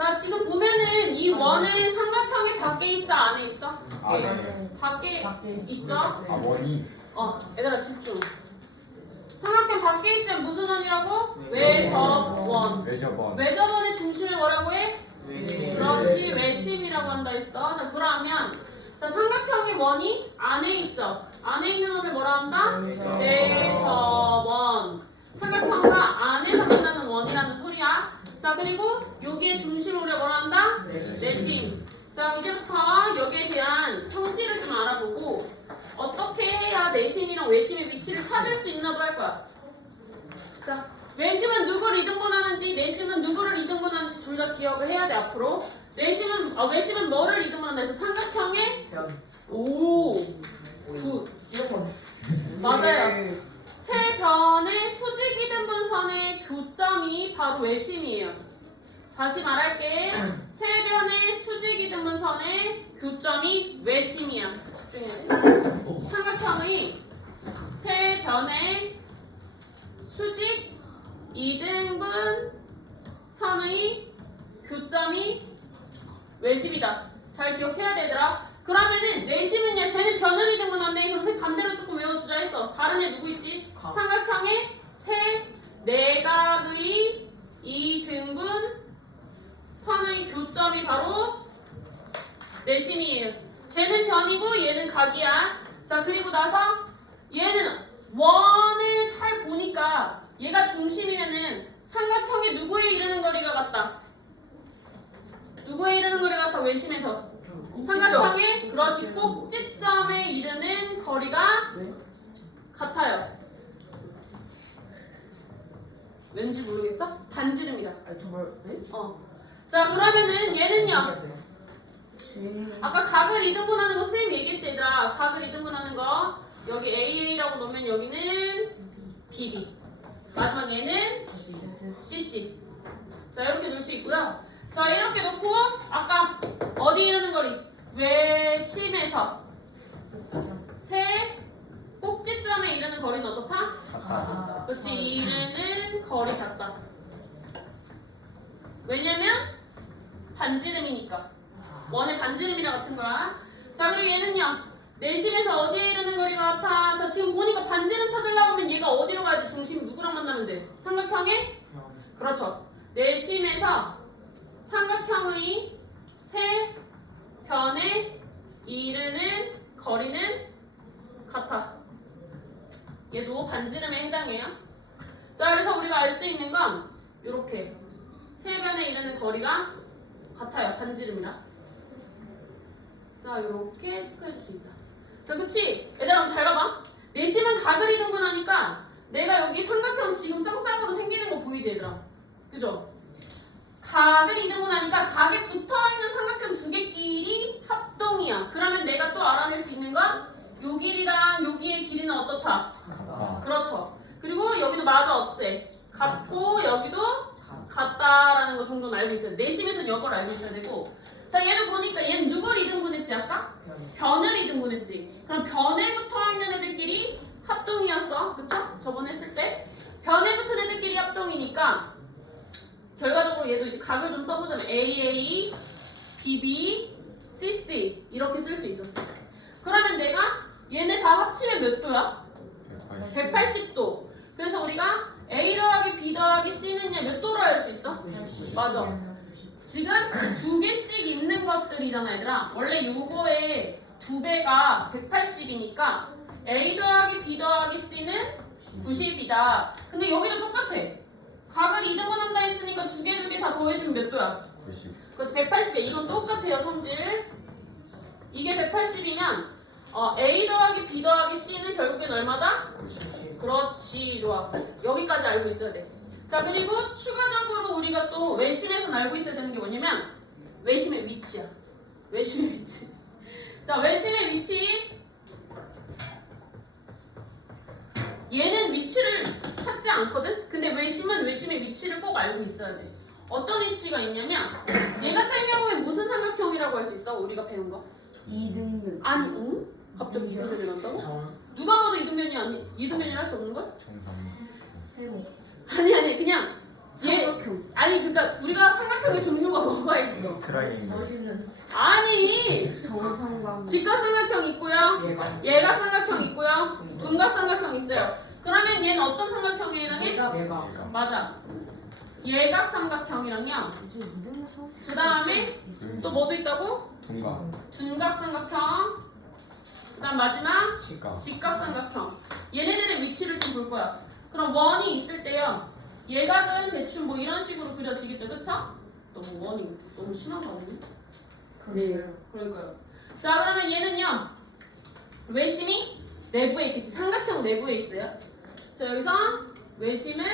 자, 지금 보면은 이 원은 삼각형이 밖에 있어, 안에 있어? 네. 밖에 있죠? 아 원이 얘들아 집중. 삼각형 밖에 있으면 무슨 원이라고? 외접원. 외접원 외접원의 중심을 뭐라고 해? 그렇지, 외심이라고 한다 했어. 자, 그러면 자, 삼각형의 원이 안에 있죠? 안에 있는 원을 뭐라 한다? 내접원. 삼각형과 안에서 만나는 원이라는 소리야. 자, 그리고 여기에 중심을 우리가 뭐라 한다? 내심. 자, 이제부터 여기에 대한 성질을 좀 알아보고 어떻게 해야 내심이랑 외심의 위치를 찾을 수 있나도 할 거야. 자, 외심은 누구를 이등분하는지, 내심은 누구를 이등분하는지 둘 다 기억을 해야 돼 앞으로. 외심은 뭐를 이등분한다 해서 삼각형의 오, 굿. 맞아요. 세 변의 수직 이등분선의 교점이 바로 외심이에요. 다시 말할게. 세 변의 수직 이등분선의 교점이 외심이야. 집중해야 돼. 삼각형의 세 변의 수직 이등분 선의 교점이 외심이다. 잘 기억해야 되더라. 그러면은 내심은요, 쟤는 변을 이등분한데 그럼 색 반대로 조금 외워주자 했어. 다른 애 누구 있지? 삼각형의 세 내각의 이등분 선의 교점이 바로 내심이에요. 쟤는 변이고 얘는 각이야. 자, 그리고 나서 얘는 원을 잘 보니까 얘가 중심이면은 삼각형의 누구에 이르는 거리가 같다? 누구에 이르는 거리가 같다? 외심에서 삼각형의 그렇지 꼭지점에 이르는 거리가 같아요. 왠지 모르겠어? 반지름이라. 자, 그러면은 얘는요. 아까 각을 이등분하는 거 선생님이 얘기했지 얘들아. 각을 이등분하는 거 여기 AA라고 놓으면 여기는 BB, 마지막 얘는 CC. 자, 이렇게 놓을 수 있고요. 자, 이렇게 놓고 아까 어디 이르는 거리? 외심에서 세 꼭지점에 이르는 거리는 어떻다? 같다 그렇지, 이르는 거리 같다. 왜냐면 반지름이니까. 원의 반지름이랑 같은 거야. 자, 그리고 얘는요. 내심에서 어디에 이르는 거리가 같아? 자, 지금 보니까 반지름 찾으려고 하면 얘가 어디로 가야 돼? 중심이 누구랑 만나면 돼? 삼각형의? 그렇죠. 내심에서 삼각형의 세 변에 이르는 거리는 같아. 얘도 반지름에 해당해요. 자, 그래서 우리가 알 수 있는 건 이렇게 세 변에 이르는 거리가 같아요. 반지름이랑. 자, 이렇게 체크해 줄 수 있다. 자, 그치? 얘들아, 잘 봐봐. 내심은 각을 이등분하니까 내가 여기 삼각형 지금 쌍쌍으로 생기는 거 보이지, 얘들아? 그죠? 각을 이등분하니까 각에 붙어있는 삼각형 두 개끼리 합동이야. 그러면 내가 또 알아낼 수 있는 건 요 길이랑 여기의 길이는 어떻다? 같다 그렇죠. 그리고 여기도 마저 어때? 같고 여기도 같다라는 거 정도는 알고 있어요. 내심에서는 이걸 알고 있어야 되고. 자, 얘를 보니까 얘는 누굴 이등분했지 아까? 변을 이등분했지. 그럼 변에 붙어있는 애들끼리 합동이었어. 그쵸? 저번에 했을 때 변에 붙은 애들끼리 합동이니까 결과적으로 얘도 이제 각을 좀 써보자면 AA, BB, CC 이렇게 쓸 수 있었어. 그러면 내가 얘네 다 합치면 몇 도야? 180도. 그래서 우리가 A 더하기 B 더하기 C는 몇 도로 할 수 있어? 맞아. 지금 두 개씩 있는 것들이잖아, 얘들아. 원래 요거의 두 배가 180이니까 A 더하기 B 더하기 C는 90이다. 근데 여기도 똑같아. 각을 이등분한다 했으니까 두 개 다 더해주면 몇 도야? 90 그렇지, 180이야. 이건 똑같아요, 성질. 이게 180이면 A 더하기 B 더하기 C는 결국엔 얼마다? 90 그렇지, 좋아. 여기까지 알고 있어야 돼. 자, 그리고 추가적으로 우리가 또 외심에서 알고 있어야 되는 게 뭐냐면 외심의 위치야. 외심의 위치. 자, 외심의 위치. 얘는 위치를 찾지 않거든? 근데 외심은 외심의 위치를 꼭 알고 있어야 돼. 어떤 위치가 있냐면 얘 같은 경우에 무슨 삼각형이라고 할 수 있어? 우리가 배운 거? 이등분. 아니, 응? 갑자기 이등변이란다고? 누가 봐도 이등변이 아니, 이등변이라 할 수 없는 걸? 정답 세모. 아니, 그냥 얘 삼각형. 아니, 그러니까 우리가 삼각형의 종류가 뭐가 뭐가 있어? 트라이앵글. 멋있는 아니 정상감. 직각삼각형 있고요. 얘가 삼각형 있고요. 둔각삼각형 있어요. 그러면 얘는 어떤 삼각형에 해당해? 얘가 맞아. 예각삼각형이랑요. 그 다음에 또 뭐도 있다고? 둔각. 둔각삼각형. 그 다음 마지막 치각. 직각삼각형. 얘네들의 위치를 좀 볼 거야. 그럼 원이 있을 때요. 예각은 대충 뭐 이런 식으로 그려지겠죠, 그쵸? 너무 원이 너무 심한 거 아니니? 그래요. 그러니까요. 자, 그러면 얘는요. 외심이 내부에 있겠지. 삼각형 내부에 있어요. 자, 여기서 외심은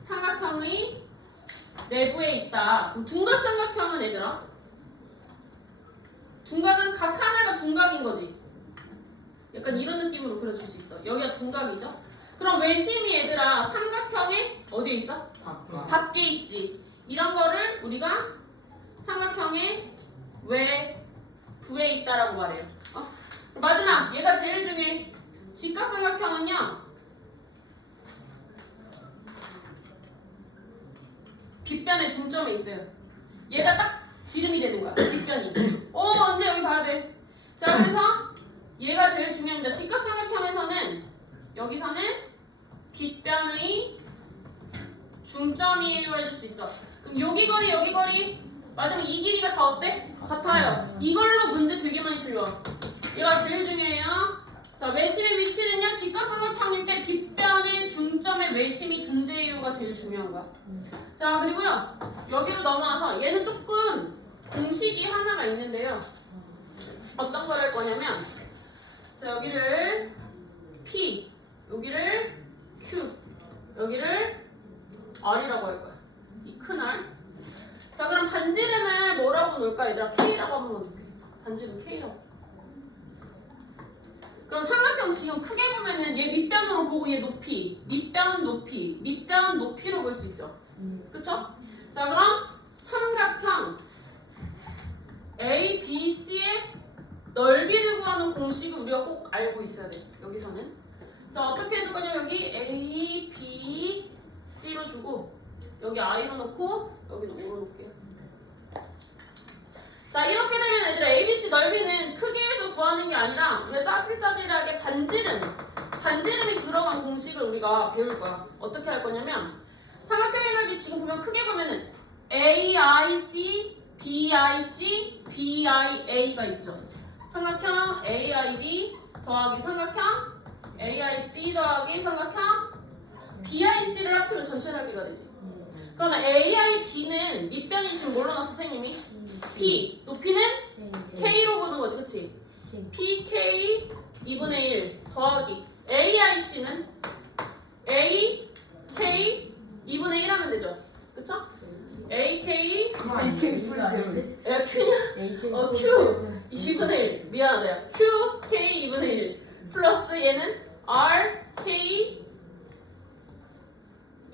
삼각형의 내부에 있다. 그럼 둔각삼각형은 얘들아. 둔각은 각 하나가 둔각인 거지. 약간 이런 느낌으로 그려줄 수 있어. 여기가 둔각이죠. 그럼 외심이 얘들아 삼각형에 어디에 있어? 밖에 있지. 이런 거를 우리가 삼각형의 외부에 있다라고 말해요. 마지막 얘가 제일 중요해. 직각삼각형은요. 빗변의 중점에 있어요. 얘가 딱 지름이 되는 거야. 빗변이. 언제 여기 봐야 돼. 자, 그래서 얘가 제일 중요합니다. 직각삼각형에서는 여기서는 빗변의 중점이에요 해줄 수 있어. 그럼 여기 거리 마지막 이 길이가 다 어때? 같아요. 이걸로 문제 되게 많이 틀려. 얘가 제일 중요해요. 자, 외심의 위치는요. 직각삼각형일 때 빗변의 중점에 외심이 존재해요가 제일 중요한 거야. 자, 그리고요. 여기로 넘어와서 얘는 조금 공식이 하나가 있는데요. 어떤 걸 할 거냐면 자, 여기를 P, 여기를 Q, 여기를 R이라고 할 거야. 이 큰 R. 자, 그럼 반지름을 뭐라고 놓을까? 얘들아 K라고 한번 놓을게. 반지름 K라고. 그럼 삼각형 지금 크게 보면은 얘 밑변으로 보고 얘 높이, 밑변 높이, 밑변 높이로 볼 수 있죠. 그쵸? 자, 그럼 삼각형 A, B, C의 넓이를 구하는 공식을 우리가 꼭 알고 있어야 돼. 여기서는. 자, 어떻게 해줄 거냐면 여기 A, B, C로 주고 여기 I로 놓고 여기는 O로 놓을게요. 자, 이렇게 되면 얘들아 ABC 넓이는 크기에서 구하는 게 아니라 우리가 짜질짜질하게 반지름이 들어간 공식을 우리가 배울 거야. 어떻게 할 거냐면 삼각형의 넓이 지금 보면 크게 보면은 AIC, BIC, BIA가 있죠. 삼각형 AIB 더하기 삼각형 AIC 더하기 삼각형 BIC를 합치면 전체 넓이가 되지. 그러면 AIB는 밑변이 지금 뭘로 나왔어 선생님이? P, 높이는 K로 보는 거지, 그치? PK 2분의 1 더하기 AIC는 AK 2분의 1 하면 되죠, 그쵸? AK 야 Q냐? Q 2분의 1 미안하다 야 Q K 2분의 1 플러스 얘는 R K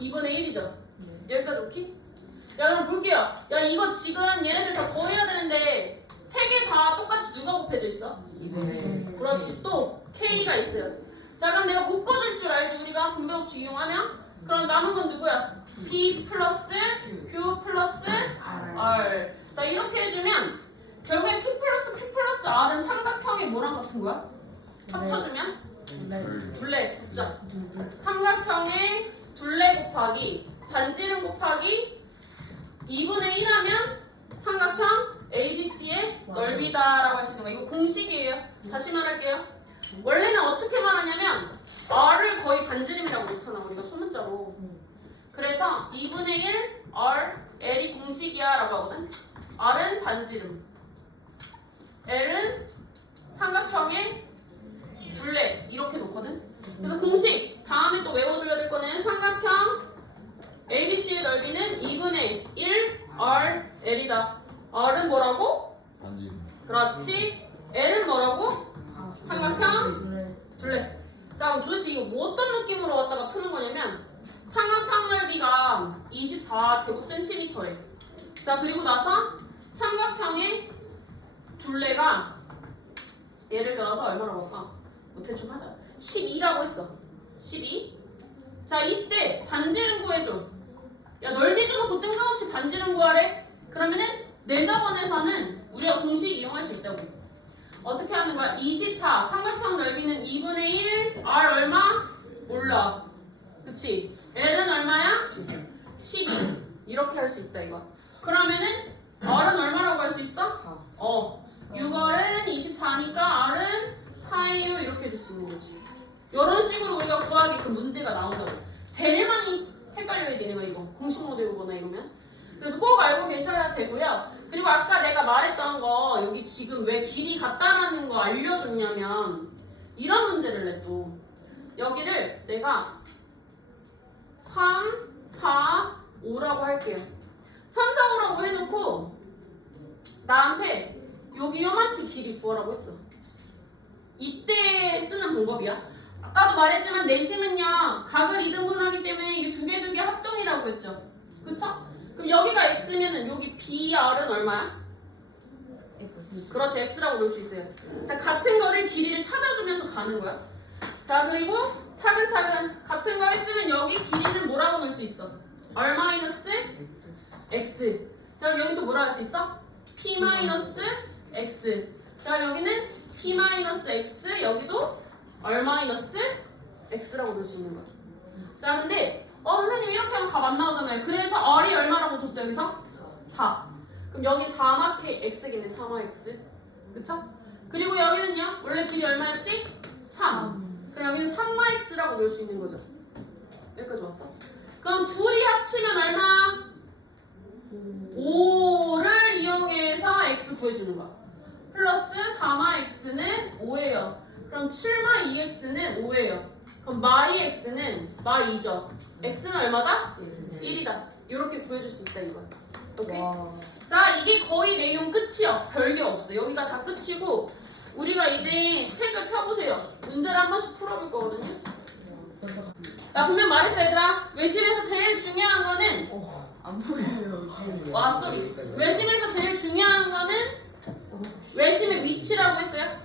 2분의 1이죠. 여기까지 오케이? 야, 그럼 볼게요. 야, 이거 지금 얘네들 다 더해야 되는데 세 개 다 똑같이 누가 곱해져 있어? 그렇지, 또 K가 있어요. 자, 그럼 내가 묶어줄 줄 알지 우리가 분배법칙 이용하면? 그럼 남은 건 누구야? P 플러스 Q 플러스 R. 자, 이렇게 해주면 결국엔 P 플러스 Q 플러스 R은 삼각형의 뭐랑 같은 거야? 합쳐주면? 둘레 붙자. 삼각형의 둘레 곱하기 반지름 곱하기 2분의 1 하면 삼각형 ABC의 넓이다라고 할 수 있는 거야. 이거 공식이에요. 다시 말할게요. 원래는 어떻게 말하냐면 R을 거의 반지름이라고 놓잖아 우리가 소문자로. 그래서 2분의 1 R, L이 공식이야 라고 하거든. R은 반지름, L은 삼각형의 둘레 이렇게 놓거든. 그래서 공식 다음에 또 외워줘야 될 거는 삼각형 ABC의 넓이는 2분의 1 R, L이다. R은 뭐라고? 반지름. 그렇지. L은 뭐라고? 삼각형 둘레. 자, 그럼 도대체 이거 뭐 어떤 느낌으로 갖다가 푸는 거냐면 삼각형 넓이가 24제곱센티미터에. 자, 그리고 나서 삼각형의 둘레가 예를 들어서 얼마나 볼까? 뭐 대충 하자. 12라고 했어. 12. 자, 이때 반지름 구해줘. 야, 넓이 줘놓고 뜬금없이 반지름 구하래? 그러면은 내저번에서는 우리가 공식 이용할 수 있다고. 어떻게 하는 거야? 24 삼각형 넓이는 2분의 1 R 얼마? 몰라. 그치? L은 얼마야? 12 이렇게 할 수 있다 이거. 그러면은 R은 얼마라고 할 수 있어? 6R은 24니까 R은 4예요 이렇게 해줄 수 있는 거지. 이런 식으로 우리가 구하게끔 문제가 나온다고. 제일 많이 헷갈려야 되는 거 이거. 공식 모델 오거나 이러면. 그래서 꼭 알고 계셔야 되고요. 그리고 아까 내가 말했던 거 여기 지금 왜 길이 같다라는 거 알려줬냐면 이런 문제를 내 또. 여기를 내가 3, 4, 5라고 할게요. 3, 4, 5라고 해놓고 나한테 여기 요만치 길이 구하라고 했어. 이때 쓰는 방법이야. 아까도 말했지만 내심은요 각을 이등분하기 때문에 이게 두 개 합동이라고 했죠. 그쵸? 그럼 여기가 x면은 여기 BR은 얼마야? X. 그렇지, x라고 놓을 수 있어요. 자, 같은 거를 길이를 찾아주면서 가는 거야. 자, 그리고 차근차근 같은 거 했으면 여기 길이는 뭐라고 놓을 수 있어? R 마이너스 X. x. 자, 여기 또 뭐라 할 수 있어? P 마이너스 x. 자, 여기는 P 마이너스 x, 여기도 R 마이너스 x라고 놓을 수 있는 거야. 자, 근데 선생님 이렇게 하면 값 안 나오잖아요. 그래서 R이 얼마라고 줬어요, 여기서? 4. 그럼 여기 4마 x겠네, 4마 x. 그쵸? 그리고 여기는요, 원래 길이 얼마였지? 3. 그럼 여기는 3마 x라고 넣을 수 있는 거죠. 여기까지 왔어? 그럼 둘이 합치면 얼마? 5를 이용해서 x 구해주는 거야. 플러스 4마 x는 5예요. 그럼 7마 2x는 5예요. 그럼 마 2x는 마 2죠. x는 얼마다? 1이다. 이렇게 구해줄 수 있다 이거야. 오케이? 와. 자, 이게 거의 내용 끝이야. 별게 없어. 여기가 다 끝이고 우리가 이제 책을 펴보세요. 문제를 한 번씩 풀어볼 거거든요. 나 분명 말했어 얘들아. 외심에서 제일 중요한 거는 안 보여요. 와 쏘리. 외심에서 제일 중요한 거는 외심의 위치라고 했어요.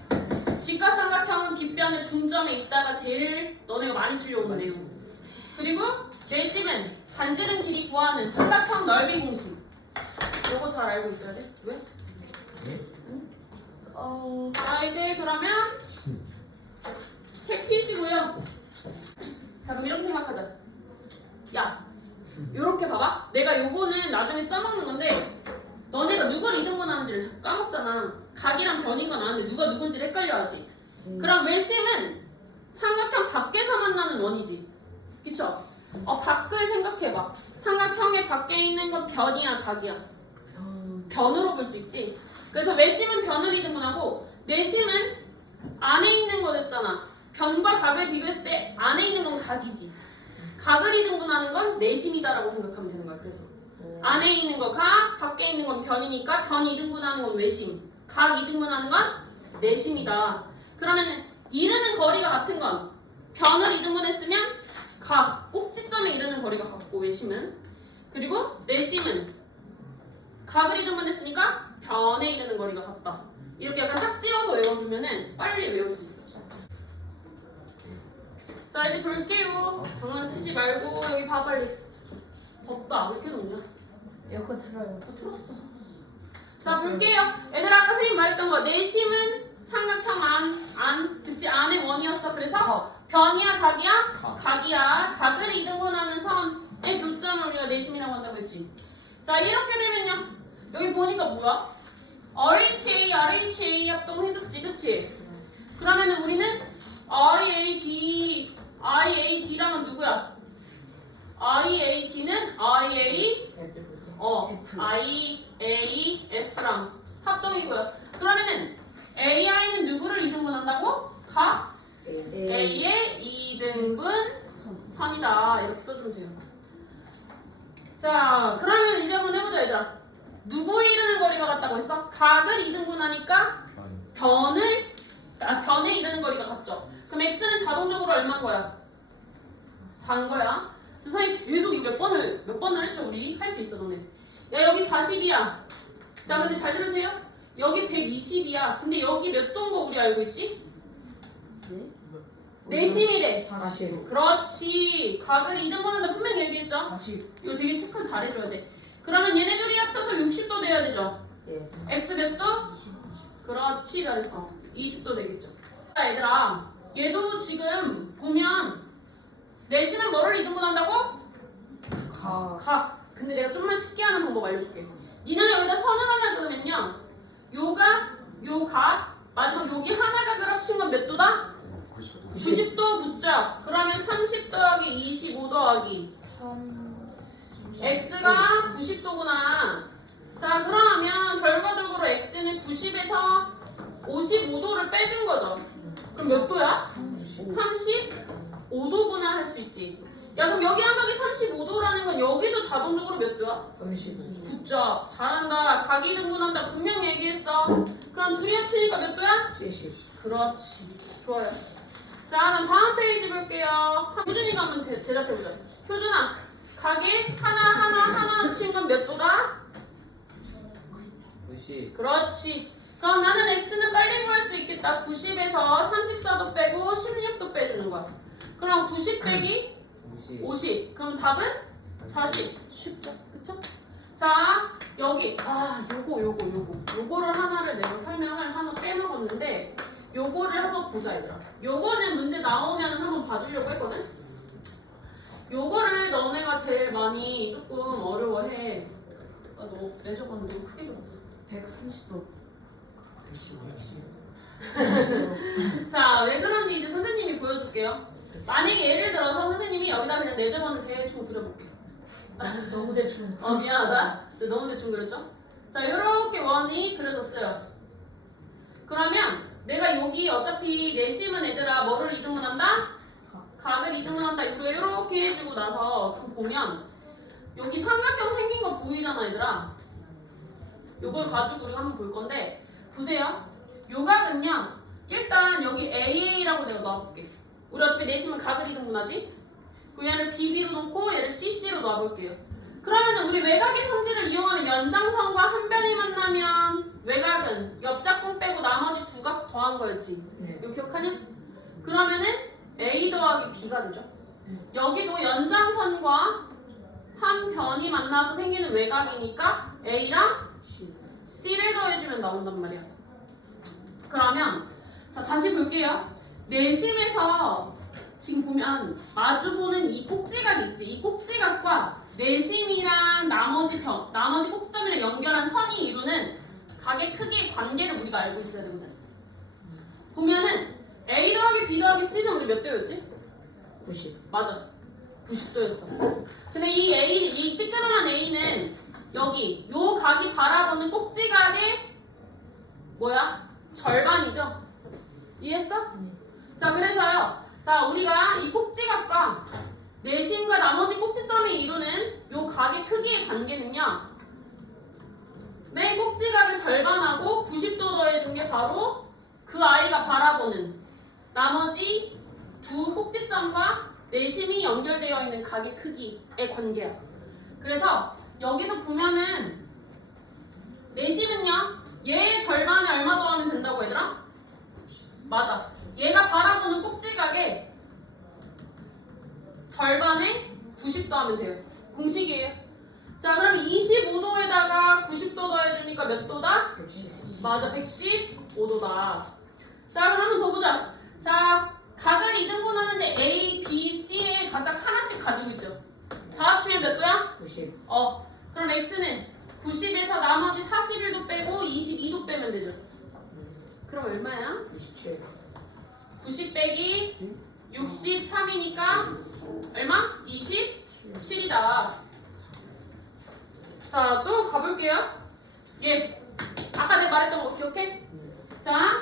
직각삼각형은 빗변의 중점에 있다가 제일 너네가 많이 틀려오는 내용. 그리고 내심은 반지름 길이 구하는 삼각형 넓이 공식. 요거 잘 알고 있어야 돼. 왜? 자 이제 그러면 책 펴시고요. 자 그럼 이렇게 생각하자. 야, 요렇게 봐봐. 내가 요거는 나중에 써먹는 건데 너네가 누굴 이등분하는지를 자꾸 까먹잖아. 각이랑 변인 건 아는데 누가 누군지를 헷갈려하지. 그럼 외심은 삼각형 밖에서 만나는 원이지. 그쵸? 밖을 생각해봐. 삼각형의 밖에 있는 건 변이야, 각이야? 변으로 볼 수 있지. 그래서 외심은 변을 이등분하고 내심은 안에 있는 거였잖아. 변과 각을 비교했을 때 안에 있는 건 각이지. 각을 이등분하는 건 내심이다라고 생각하면 되는 거야. 그래서 안에 있는 거 각, 밖에 있는 건 변이니까 변 이등분하는 건 외심, 각 이등분하는 건 내심이다. 그러면은 이르는 거리가 같은 건 변을 이등분했으면 각, 꼭지점에 이르는 거리가 같고 외심은, 그리고 내심은 각을 이등분했으니까 변에 이르는 거리가 같다. 이렇게 약간 짝지어서 외워주면은 빨리 외울 수 있어. 자 이제 볼게요. 장난치지 말고 여기 봐 빨리. 덥다. 왜 이렇게 덥냐? 에어컨 틀어요. 틀었어. 자 볼게요. 얘들아 아까 선생님 말했던 거 내심은 삼각형 그치 안에 원이었어. 그래서 변이야 각이야? 각이야. 각을 이등분하는 선의 교점을 우리가 내심이라고 한다고 했지. 자 이렇게 되면요. 여기 보니까 뭐야? RHA 합동해줬지 그치? 그러면은 우리는 IAD랑은 누구야? IAD는 IAF랑 합동이고요. 그러면은 AI는 누구를 이등분한다고? 각 A의 이등분 선이다. 이렇게 써주면 돼요. 자, 그러면 이제 한번 해보자 얘들아. 누구 이르는 거리가 같다고 했어? 각을 이등분하니까 변에 이르는 거리가 같죠. 그럼 x는 자동적으로 얼마인 거야? 4인 거야. 그래서 선생님 계속 이거 몇 번을 했죠 우리? 할 수 있어 너네. 야 여기 40이야. 자 근데 잘 들으세요. 여기 120이야. 근데 여기 몇 도인 거 우리 알고 있지? 내심이래. 40. 그렇지. 각을 이등분한다 분명히 얘기했죠? 40. 이거 되게 체크 잘해줘야 돼. 그러면 얘네 둘이 합쳐서 60도 돼야 되죠? 예. x 몇 도? 그렇지, 잘했어. 20도 되겠죠. 자, 얘들아, 얘도 지금 보면 내심은 뭐를 이등분한다고? 각. 근데 내가 좀만 쉽게 하는 방법 알려줄게. 니는 여기다 선을 하나 그으면요, 요가, 요 각, 마지막 여기 하나각을 합친 건 몇 도다? 90도 붙자. 그러면 30 더하기 25 더하기 x가 90도구나. 자, 그러면 결과적으로 x는 90에서 55도를 빼준 거죠. 그럼 몇 도야? 35도구나 할 수 있지. 야, 그럼 여기 한각이 35도라는 건 여기도 자동적으로 몇 도야? 35. 굿잡. 잘한다. 각이 등분한다. 분명히 얘기했어. 그럼 둘이 합치니까 몇 도야? 70. 그렇지. 좋아요. 자, 그럼 다음 페이지 볼게요. 효준이가 한번 대답해보자. 효준아, 각이 하나 합친 건 몇 도다? 90. 그렇지. 그럼 나는 x는 빨리 구할 수 있겠다. 90에서 34도 빼고 16도 빼주는 거야. 그럼 90 빼기 50. 그럼 답은 40. 쉽죠? 그쵸? 자, 여기 요거를 하나를 내가 설명을 하나 빼먹었는데 요거를 한번 보자, 얘들아. 요거는 문제 나오면 한번 봐주려고 했거든? 요거를 너네가 제일 많이 조금 어려워해. 아, 내 저거는 너무 크게 적었다. 130도. 자, 왜 그런지 이제 선생님이 보여줄게요. 만약에 예를 들어서 선생님이 여기다 그냥 내 저거는 대충 그려볼게. 너무 대충. 미안하다. 너무 대충 그렸죠? 자, 요렇게 원이 그려졌어요. 그러면 내가 여기 어차피 내심은 얘들아 뭐를 이등분한다? 각을 이등분한다. 요렇게 해주고 나서 좀 보면 여기 삼각형 생긴 거 보이잖아, 얘들아. 요걸 가지고 우리가 한번 볼 건데 보세요. 요 각은요, 일단 여기 AA라고 내가 놔볼게. 우리 어차피 내심은 각을 이등분하지? 그 얘를 BB로 놓고 얘를 CC로 놔볼게요. 그러면 우리 외곽의 성질을 이용하면 연장선과 한 변이 만나면 외곽은 옆짝꿍 빼고 나머지 두 각 더한 거였지. 네. 이거 기억하냐? 그러면은 A 더하기 B가 되죠. 여기도 연장선과 한 변이 만나서 생기는 외곽이니까 A랑 C를 더해주면 나온단 말이야. 그러면 자, 다시 볼게요. 내심에서 지금 보면 마주보는 이 꼭지각 있지? 이 꼭지각과 내심이랑 나머지 꼭지점이랑 연결한 선이 이루는 각의 크기의 관계를 우리가 알고 있어야 되거든. 보면은 A 더하기 B 더하기 C는 우리 몇 도였지? 90. 맞아. 90도였어. 근데 이 찌끄만한 A는 여기 요 각이 바라보는 꼭지각의 뭐야? 절반이죠? 이해했어? 자, 그래서요. 자, 우리가 이 꼭지각과 내심과 나머지 꼭지점이 이루는 요 각의 크기의 관계는요, 맨 꼭지각의 절반하고 90도 더해준 게 바로 그 아이가 바라보는 나머지 두 꼭지점과 내심이 연결되어 있는 각의 크기의 관계야. 그래서 여기서 보면은 내심은요, 얘의 절반에 얼마 더하면 된다고 얘들아? 맞아. 얘가 바라보는 꼭지각의 절반에 90도 하면 돼요. 공식이에요. 자, 그럼 25도에다가 90도 더해주니까 몇 도다? 110. 맞아, 115도다. 자, 그럼 한번 더 보자. 자, 각을 이등분하는데 A, B, C에 각각 하나씩 가지고 있죠. 다 합치면 몇 도야? 90. 그럼 X는 90에서 나머지 41도 빼고 22도 빼면 되죠. 그럼 얼마야? 27. 90 빼기 63이니까 얼마? 27이다. 자, 또 가볼게요. 예, 아까 내가 말했던 거 기억해? 자,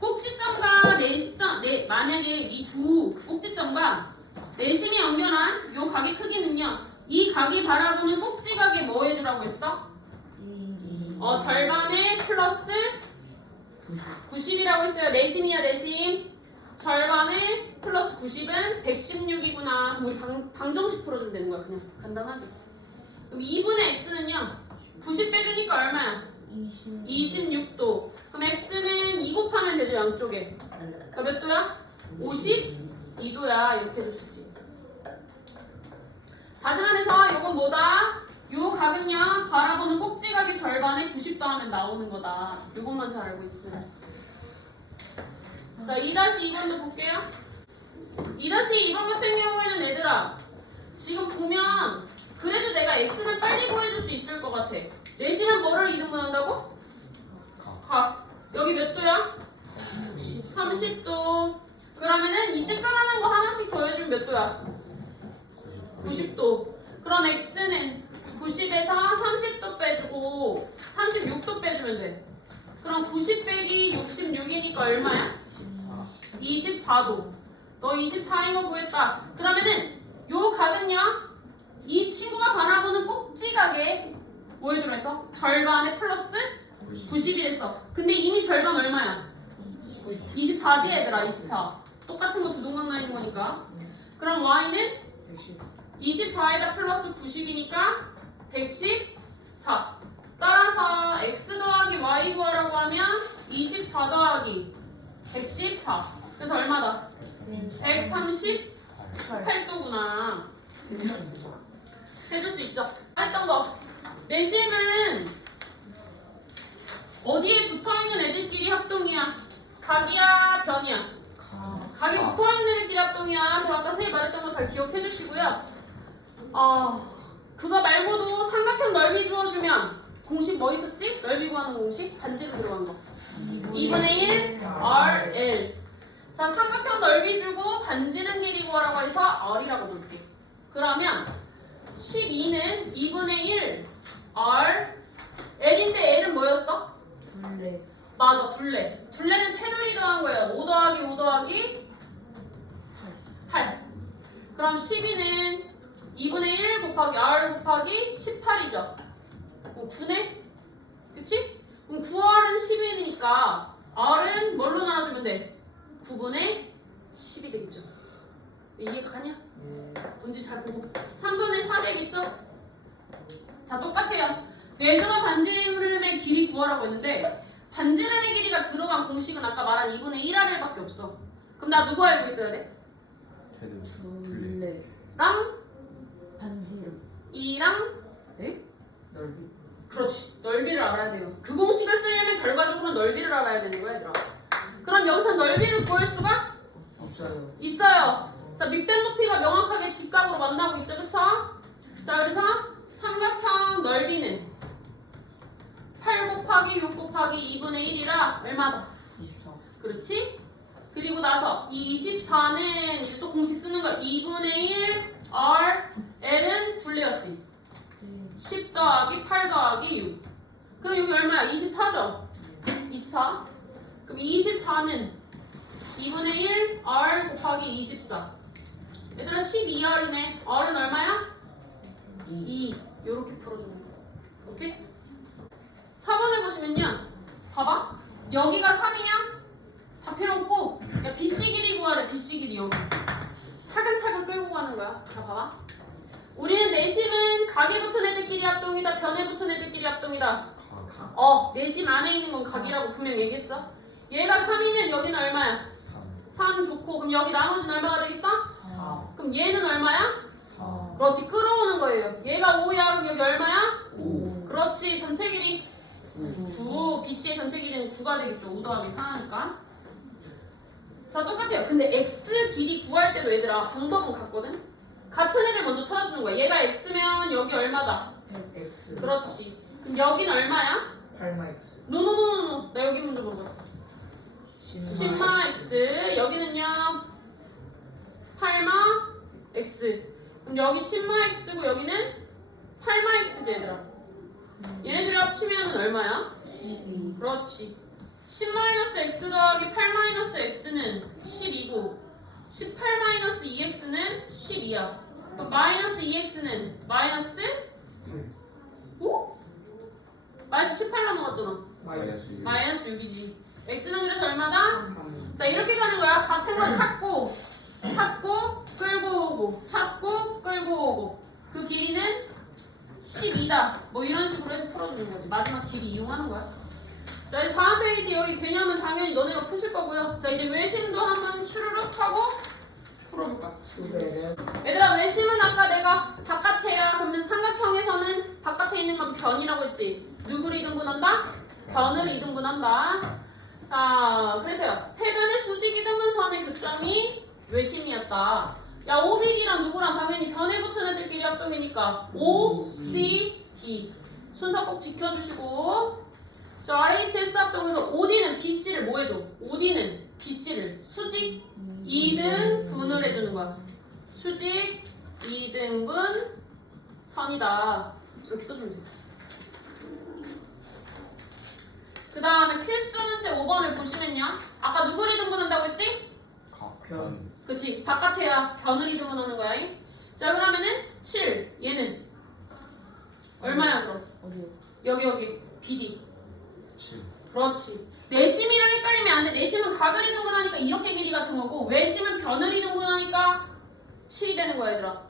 꼭지점과 내시점, 만약에 이 두 꼭지점과 내심이 연결한 요 각의 크기는요, 이 각이 바라보는 꼭지각에 뭐 해주라고 했어? 절반에 플러스 90이라고 했어요. 내심이야, 내심. 절반에 플러스 90은 116이구나. 그럼 우리 방정식 풀어주면 되는 거야, 그냥 간단하게. 그럼 2분의 x는요, 90 빼주니까 얼마야? 26도. 그럼 x는 2 곱하면 되죠, 양쪽에. 그러니까 몇 도야? 52도야. 이렇게 해줄 수 있지. 다시 말해서 이건 뭐다? 요 각은요 바라보는 꼭지각의 절반에 90도 하면 나오는 거다. 요것만 잘 알고 있으면. 자 2-2번도 볼게요. 2-2번 같은 경우에는 얘들아 지금 보면 그래도 내가 x는 빨리 구해줄 수 있을 것 같아. 내시면 뭐를 이등분한다고? 각. 여기 몇 도야? 30도. 그러면은 이 쬐끄만한 거 하나씩 더해주면 몇 도야? 90도. 그럼 x는 90에서 30도 빼주고 36도 빼주면 돼. 그럼 90 빼기 66이니까 얼마야? 24도. 너 24인 거 구했다. 그러면은 요 각은요 이 친구가 바라보는 꼭지각에 뭐 해주라 했어? 절반에 플러스 90이랬어. 근데 이미 절반 얼마야? 24지 얘들아. 24. 똑같은 거 두 동강 나있는 거니까. 그럼 y는 24에다 플러스 90이니까 114. 따라서 x 더하기 y 구하라고 하면 24 더하기 114. 그래서 얼마다? 138도구나. 해줄 수 있죠. 했던 거. 내심은 어디에 붙어있는 애들끼리 합동이야? 각이야, 변이야? 각이 붙어있는 애들끼리 합동이야. 그럼 아까 선생님 말했던 거 잘 기억해 주시고요. 그거 말고도 삼각형 넓이 주어주면 공식 뭐 있었지? 넓이 구하는 공식? 반지로 들어간 거. 2분의 1 RL. 자, 삼각형 넓이 주고 반지름 길이 구하라고 해서 R이라고 볼게. 그러면 12는 2분의 1 R L인데 L은 뭐였어? 둘레. 맞아, 둘레. 둘레는 테두리 더한 거예요. 5 더하기 5 더하기 8. 그럼 12는 2분의 1 곱하기 R 곱하기 18이죠. 9네? 그치? 그럼 9R은 12니까 R은 뭘로 나눠주면 돼? 9분의 10이 되겠죠. 이해 가냐? 뭔지 잘 보고. 3분의 4 되겠죠? 자, 똑같아요. 내주어 반지름의 길이 구하라고 했는데 반지름의 길이가 들어간 공식은 아까 말한 2분의 1R밖에 없어. 그럼 나 누구 알고 있어야 돼? 둘레. 랑 반지름. 2랑 네? 넓이. 그렇지. 넓이를 알아야 돼요. 그 공식을 쓰려면 결과적으로 넓이를 알아야 되는 거야, 얘들아. 그럼 여기서 넓이를 구할 수가 없어요. 있어요. 자, 밑변 높이가 명확하게 직각으로 만나고 있죠, 그쵸? 자, 그래서 삼각형 넓이는 8 곱하기 6 곱하기 2분의 1이라 얼마다? 24. 그렇지? 그리고 나서 이 24는 이제 또 공식 쓰는 거야. 2분의 1 R L은 둘레였지. 10 더하기 8 더하기 6. 그럼 여기 얼마야? 24죠? 24. 그럼 24는 2분의 1 R 곱하기 24. 얘들아 12R이네. R은 얼마야? 2. 요렇게 풀어주는 거야. 오케이? 4번을 보시면요. 봐봐. 여기가 3이야? 다 필요 없고 야 BC 길이 구하래. BC 길이 여기. 차근차근 끌고 가는 거야. 자 봐봐. 우리는 내심은 각에 붙은 애들끼리 합동이다. 변에 붙은 애들끼리 합동이다. 내심 안에 있는 건 각이라고 분명 얘기했어. 얘가 3이면 여기는 얼마야? 3 좋고 그럼 여기 나머지는 얼마가 되겠어? 4. 그럼 얘는 얼마야? 4. 그렇지. 끌어오는 거예요. 얘가 5야. 그럼 여기 얼마야? 5. 그렇지. 전체 길이 9. 9. BC의 전체 길이는 9가 되겠죠. 5 더하기 4니까. 자 똑같아요. 근데 X 길이 구할 때도 얘들아 방법은 같거든? 같은 애를 먼저 찾아주는 거야. 얘가 X면 여기 얼마다? X. 그렇지. 그럼 여기는 얼마야? 8마 X. 노노노노노. 나 여기 먼저 물어봤어. 10마 X. 여기는요 8마 X. 그럼 여기 10마 X고 여기는 8마 X지 얘들아. 얘네들이 합치면은 얼마야? 12. 그렇지. 10-x 더하기 8-x는 12고 18-2x는 12야. 그럼 마이너스 2x는 마이너스 5? 마이너스 18 넘어갔잖아. 마이너스 6이지. x는 그래서 얼마다? 자 이렇게 가는 거야. 같은 거 찾고 끌고 오고 찾고 끌고 오고 그 길이는 12다. 뭐 이런 식으로 해서 풀어주는 거지. 마지막 길이 이용하는 거야. 자 이제 다음 페이지 여기 개념은 당연히 너네가 푸실 거고요. 자 이제 외심도 한번 추르륵 하고 풀어볼까? 두 배를. 얘들아 외심은 아까 내가 바깥에야 그러면 삼각형에서는 바깥에 있는 건 변이라고 했지. 누구를 이등분한다? 변을 이등분한다. 자 그래서요 세변의 수직 이등분 선의 교점이 외심이었다. 야 OBD랑 누구랑 당연히 변에 붙은 애들끼리 합동이니까 O, C, D 순서 꼭 지켜주시고 저 RHS 합동에서 OD는 BC를 뭐 해줘? OD는 BC를 수직 2등분을 해주는 거야. 수직 2등분 선이다. 이렇게 써주면 돼. 그 다음에 필수 문제 5번을 보시면요. 아까 누구를 이등분한다고 했지? 변. 그치. 바깥에야 변을 이등분하는 거야. 자 그러면은 7. 얘는 얼마야 그럼? 어디요? 여기 BD. 7. 그렇지. 내심이랑 헷갈리면 안 돼. 내심은 각을 이등분하니까 이렇게 길이 같은 거고 외심은 변을 이등분하니까 7이 되는 거야 얘들아.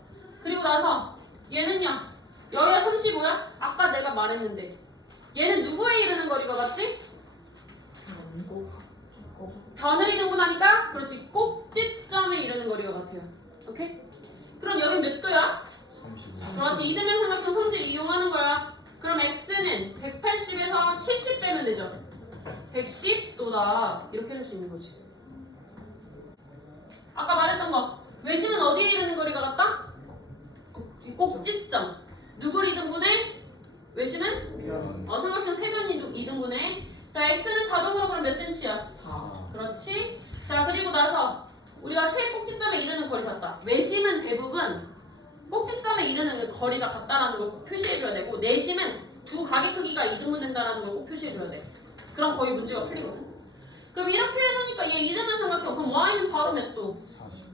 그리고 나서 얘는요. 여기가 35야? 아까 내가 말했는데 얘는 누구에 이르는 거리가 같지? 변을 이등분하니까 그렇지. 꼭지점에 이르는 거리가 같아요. 오케이? 그럼 여긴 몇 도야? 35. 그렇지. 이등변 삼각형 성질을 이용하는 거야. 그럼 x는 180에서 70 빼면 되죠. 110도다. 이렇게 할 수 있는 거지. 아까 말했던 거. 외심은 어디에 이르는 거리가 같다? 꼭지점. 누구를 이등분해? 외심은? 변. 삼각형 세변 이등분해. 자, x는 자동으로 그럼 몇 cm야? 4. 그렇지. 자, 그리고 나서 우리가 세 꼭지점에 이르는 거리 같다. 외심은 대부분 꼭지점에 이르는 거리가 같다라는 걸 꼭 표시해줘야 되고 내심은 두 각의 크기가 이등분된다라는 걸 꼭 표시해줘야 돼. 그럼 거의 문제가 풀리거든. 그럼 이렇게 해놓으니까 얘 이등변 삼각형. 그럼 y는 바로 몇 도? 40.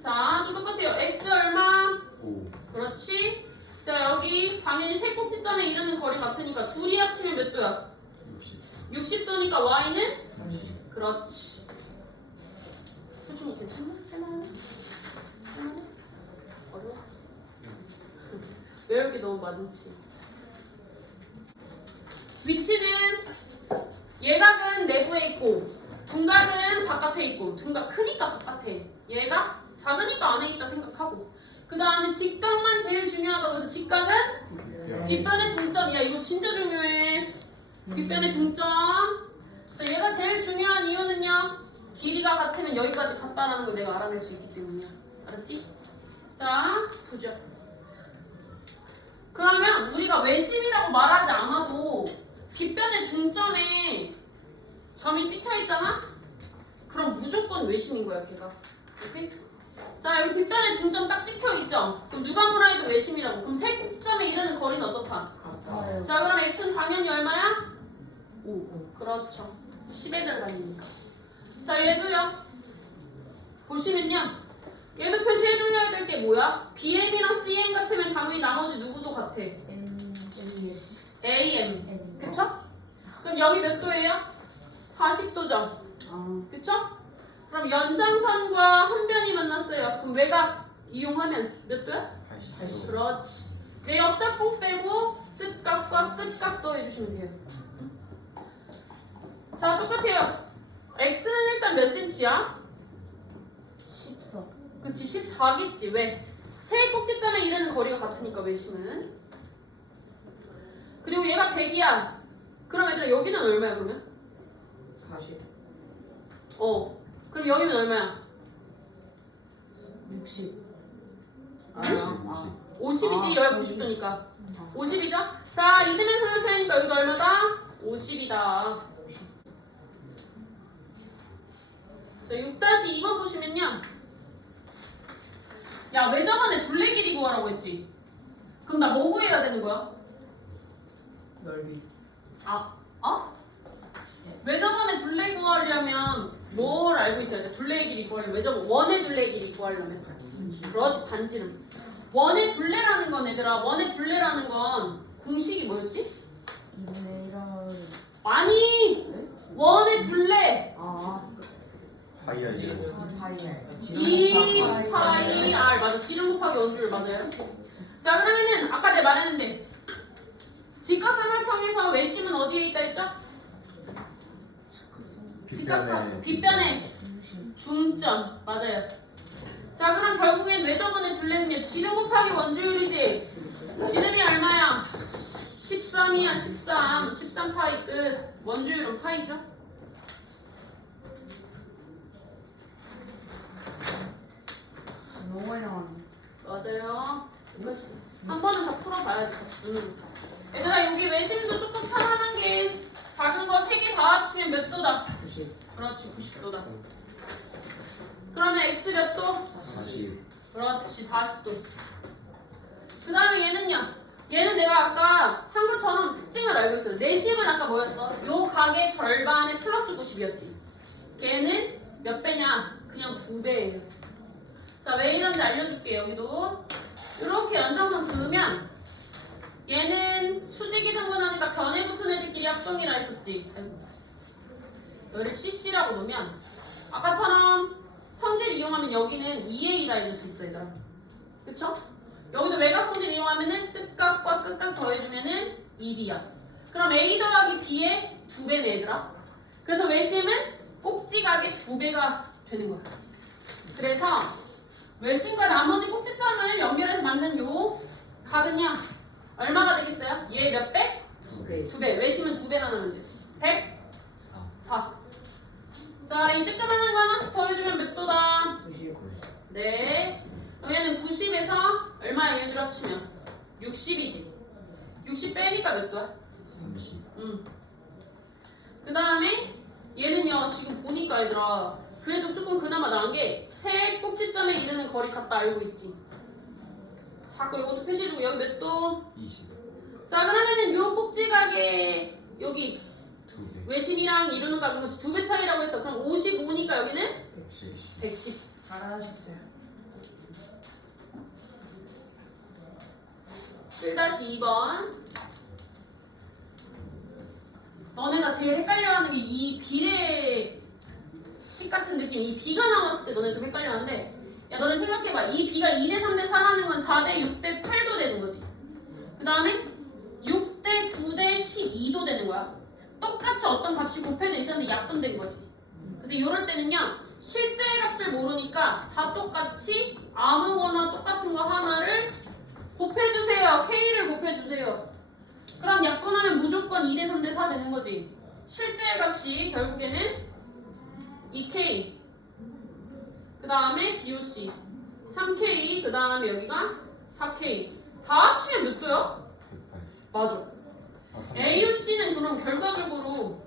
자, 또 똑같아요. x 얼마? 5. 그렇지. 자, 여기 당연히 세 꼭지점에 이르는 거리 같으니까 둘이 합치면 몇 도야? 60. 60도니까 y는? 30. 그렇지. 표준 괜찮나? 할만해? 할만해? 어려워? 외울 게 너무 많지. 위치는 예각은 내부에 있고 둔각은 바깥에 있고 둔각 크니까 바깥에 얘가 작으니까 안에 있다 생각하고 그 다음에 직각만 제일 중요하다고 해서 직각은 빗변의 중점이야. 이거 진짜 중요해. 빗변의 중점. 자, 얘가 제일 중요한 이유는요. 길이가 같으면 여기까지 같다라는 걸 내가 알아낼 수 있기 때문이야. 알았지? 자, 보자. 그러면 우리가 외심이라고 말하지 않아도 빗변의 중점에 점이 찍혀 있잖아? 그럼 무조건 외심인 거야, 걔가. 오케이? 자, 여기 빗변의 중점 딱 찍혀 있죠? 그럼 누가 뭐라 해도 외심이라고. 그럼 세 꼭지점에 이르는 거리는 어떻다? 같다. 자, 그럼 x는 당연히 얼마야? 5. 그렇죠. 10의 절반이니까. 자, 얘도요. 보시면요. 얘도 표시해줘야 될 게 뭐야? BM이랑 CM 같으면 당연히 나머지 누구도 같아. AM. 그쵸? 그럼 여기 몇 도예요? 40도죠. 그쵸? 그럼 연장선과 한 변이 만났어요. 그럼 외곽 이용하면 몇 도야? 80. 그렇지. 내 옆짝꿍 빼고 끝각과 끝각도 해주시면 돼요. 자, 똑같아요. x는 일단 몇 cm야? 14. 그치, 14겠지. 왜? 세 꼭지점에 이르는 거리가 같으니까 외심은. 그리고 얘가 100이야. 그럼 얘들아 여기는 얼마야 그러면? 40. 그럼 여기는 얼마야? 60. 50. 50이지. 여기가 90도니까. 50이죠? 자, 이등변 삼각형이니까 여기가 얼마다? 50이다. 자, 6-2번 보시면요. 야, 왜 저번에 둘레 길이 구하라고 했지? 그럼 나 뭐 구해야 되는 거야? 넓이. 왜 저번에 둘레 구하려면 뭘 알고 있어야 돼? 둘레 길이 구하려면 왜 저번 원의 둘레 길이 구하려면? 그렇지, 반지름. 원의 둘레라는 건 얘들아, 원의 둘레라는 건 공식이 뭐였지? 아니! 원의 둘레! 하이하이즈. 파이널. 2파이 R 맞아. 지름 곱하기 원줄 맞아요. 자, 그러면은 아까 내가 말했는데 직각삼각형에서 외심은 어디에 있다 했죠? 직각 빗변의 중점 맞아요. 자 그럼 결국엔 외접원의 둘레는요 지름 곱하기 원주율이지. 지름이 얼마야? 13이야 13 파이 끝. 원주율은 파이죠. 너무 많이 나왔네. 맞아요. 한 번은 다 풀어봐야지. 얘들아 여기 외심도 조금 편안한 게 작은 거 3개 다 합치면 몇 도다? 90. 그렇지 90도다. 그러면 x 몇 도? 40 그렇지 40도. 그 다음에 얘는요. 얘는 내가 아까 한 것처럼 특징을 알고 있어요. 내심은 아까 뭐였어? 요 각의 절반에 플러스 90이었지. 걔는 몇 배냐? 그냥 2배예요. 자, 왜 이런지 알려줄게. 여기도 이렇게 연장선 그으면 얘는 수직이 등분하니까 변에 붙은 애들끼리 합동이라 했었지. 여기를 CC라고 놓으면 아까처럼 성질 이용하면 여기는 2A라 해줄 수 있어 얘들아. 그쵸? 여기도 외곽 성질 이용하면은 끝각과 끝각 더해주면은 2B야. 그럼 A 더하기 B의 2배네 얘들아. 그래서 외심은 꼭지각의 2배가 되는 거야. 그래서 외심과 나머지 꼭지점을 연결해서 만든 요 각은요 얼마가 되겠어요? 얘 몇 배? 2배. 2배. 외심은 2배나 나는데 104. 자, 이 쬐끄만한 거 하나씩 더해주면 몇 도다? 90. 네. 그럼 얘는 90에서 얼마야 얘들 합치면? 60이지. 60 빼니까 몇 도야? 30 그 다음에 얘는요 지금 보니까 얘들아 그래도 조금 그나마 나은 게 세 꼭지점에 이르는 거리 같다 알고 있지. 자꾸 이것도 표시해주고 여기 몇 도? 20 자 그러면은 요 꼭지각에 여기 2배 외심이랑 이루는 각은 2배 차이라고 했어. 그럼 55니까 여기는 110. 110. 잘하셨어요. 7-2번. 너네가 제일 헷갈려하는 게 이 비례식 같은 느낌. 이 B가 나왔을 때 너네 좀 헷갈려하는데 야 너네 생각해봐. 이 B가 2대 3대 4라는 건 4대 6대 8도 되는 거지. 그 다음에 6대 9대 12도 되는 거야. 똑같이 어떤 값이 곱해져 있었는데 약분된 거지. 그래서 이럴 때는요 실제 값을 모르니까 다 똑같이 아무거나 똑같은 거 하나를 곱해주세요. K를 곱해주세요. 그럼 약분하면 무조건 2대 3대 4 되는 거지. 실제 값이 결국에는 2K 그 다음에 BOC 3K 그 다음에 여기가 4K 다 합치면 몇 도야? 180 맞아. AUC는 그럼 결과적으로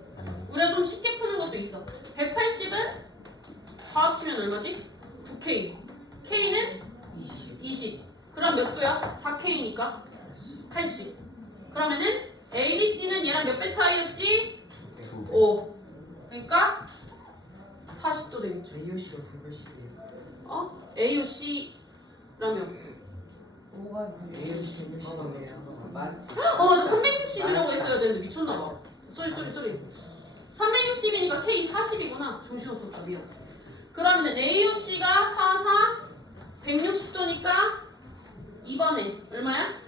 우리가 좀 쉽게 푸는 것도 있어. 180은 다 합치면 얼마지? 9K K는 20. 20 그럼 몇 도야? 4K니까 80 그러면은 ABC는 얘랑 몇 배 차이였지? 2배 5 그러니까 40도 되겠죠. AOC가 180이에요. 어? AOC라면 뭐가 있는데? AOC 180이네요. 맞지? 맞아 360이라고 했어야 되는데 미쳤나봐. 쏘리 360이니까 K 40이구나. 정신없었다 미안. 그러면 AOC가 44 160도니까 2번에 얼마야?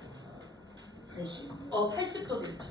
80. 80도 되겠죠.